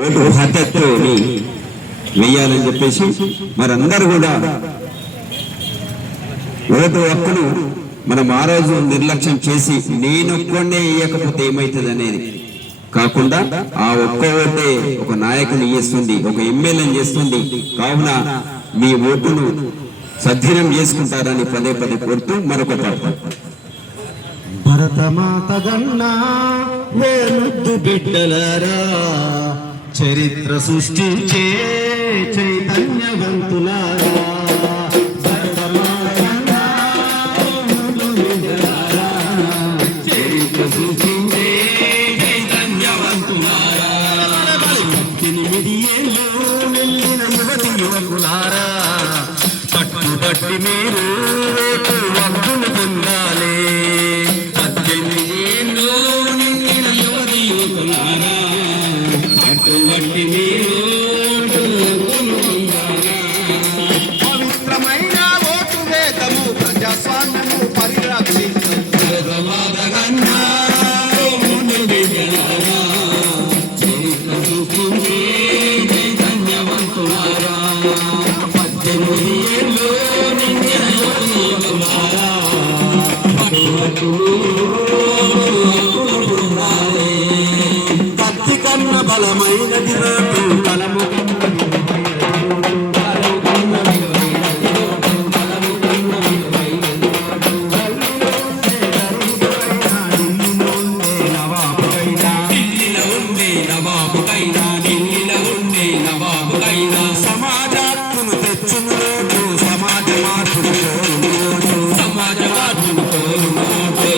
Vote హద్దతుని వేయాలని చెప్పేసి మరందరూ కూడా ఓటు హక్కును మనం ఆ రోజు నిర్లక్ష్యం చేసి నేనొక్కడే వేయకపోతే ఏమవుతుంది అనేది కాకుండా ఆ ఒక్క ఓటే ఒక నాయకుని చేస్తుంది ఒక ఎమ్మెల్యేని చేస్తుంది. కావున మీ ఓటును సద్వినం చేసుకుంటారని పదే పదే కోరుతూ మరొక భరతమాత గన్నా బిడ్డలారా. చరిత్ర సృష్టించే చైతన్యవంతులారా చరిత్ర సృష్టించే చైతన్యవంతులారా. పద్దెనిమిది ఏళ్ళు యువతి యువకులారా పట్టుబట్టి మీరు పద్దెనిమిది ఏళ్ళు కన్న బలమైనది బలము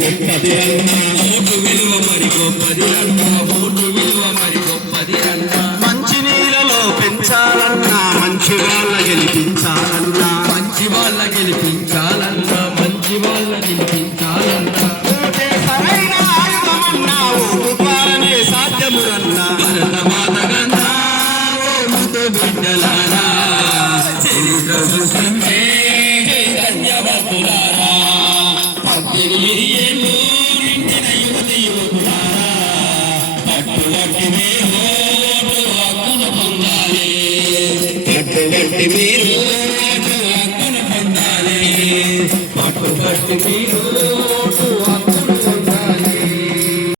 గొప్పది అన్నా ఓటు విలువ మరి గొప్పది అన్నా ఓటు విలువ మరి గొప్పది అన్నా మంచి నీళ్ళలో పెంచాలన్నా మంచి వాళ్ళ గెలిపించాలన్నా. మంచి వాళ్ళ గెలిపించాలన్నా మంచి వాళ్ళ గెలిపించాలన్నా. సరైన ఆయుధమన్నా ఓటు ద్వారానే సాధ్యమురన్నా భరతమాత గంధ ఓముతో బిడ్డలారా చరిత్ర పద్దెనిమిది ఏళ్ళు నిండిన యువతి యువకులారా పట్టుబట్టి మీరు ఓటు హక్కును పొందాలి పట్టుబట్టి మీరు ఓటు హక్కును పొందాలి పట్టుబట్టి మీరు